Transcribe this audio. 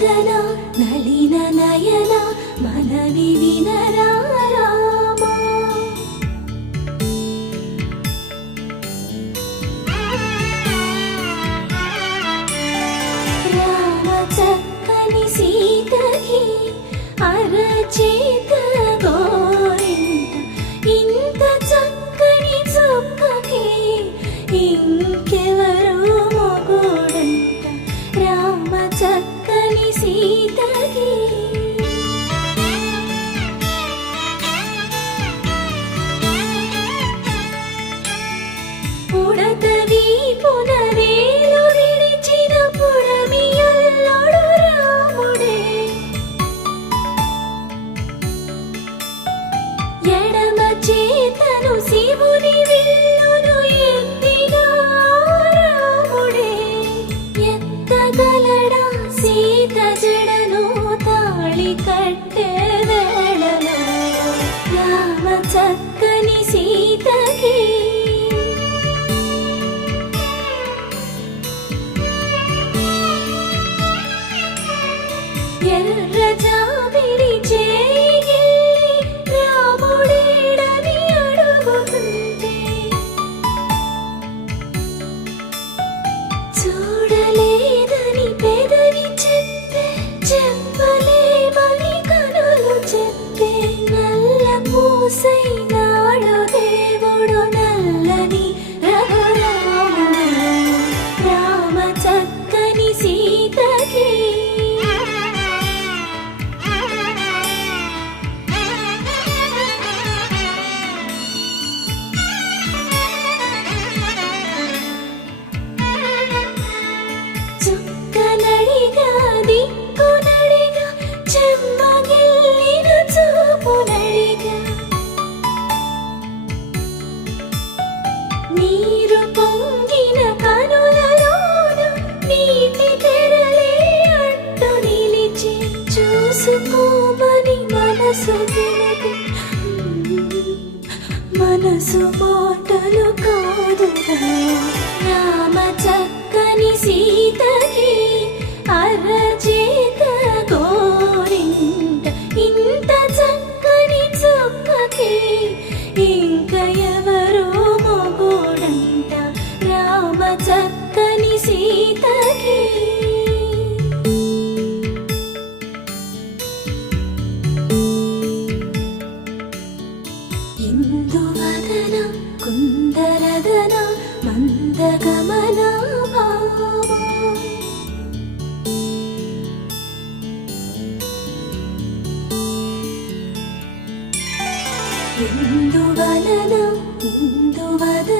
వదన నళిన నయన మనవి వినరా రామా. రామ చక్కని సీతకి అరచేత గోరింట ఇంత చక్కని చుక్కకి ఇంకెవరు మొగుడంట. రామ చక్కని సీతకి పుడత వీపున వేలు విడిచిన పుడమియల్లుడు రాముడే. ఎడమ చేతను శివుని విల్లును ఎత్తిన రాముడే. ఎత్తగలడా సీత జడను తాళి కట్టే వేళలో. రామ చక్కని సీతకి ఎర్ర జాబిలి చేయి రాముడేడని అడుగుతుంటే చూడలేదని పెదవి చెప్పే చెప్పలేమని కనులు చెప్పే. నల్ల పూసైనాడు దేవుడు నల్లని రఘురాముడు. రామ చక్కని సీతకి చుక్కనడిగా దిక్కునడిగా చెమ్మగిల్లిన చూపునడిగా. నీరు పొంగిన కనులలోన నీటి తెరలే అడ్డు నిలిచి చూసుకోమని మనసు తినది. మనసు మాటలు కాదుగా. రామ చక్కని సీతకి అరచేత గోరింట ఇంత చక్కని చుక్కకి ఇంక ఎవరు మొగుడంట. రామ చక్కని సీతకి ఇందువదన కుందరదన మందగమన భామా. ఇందువలన ఇందువదన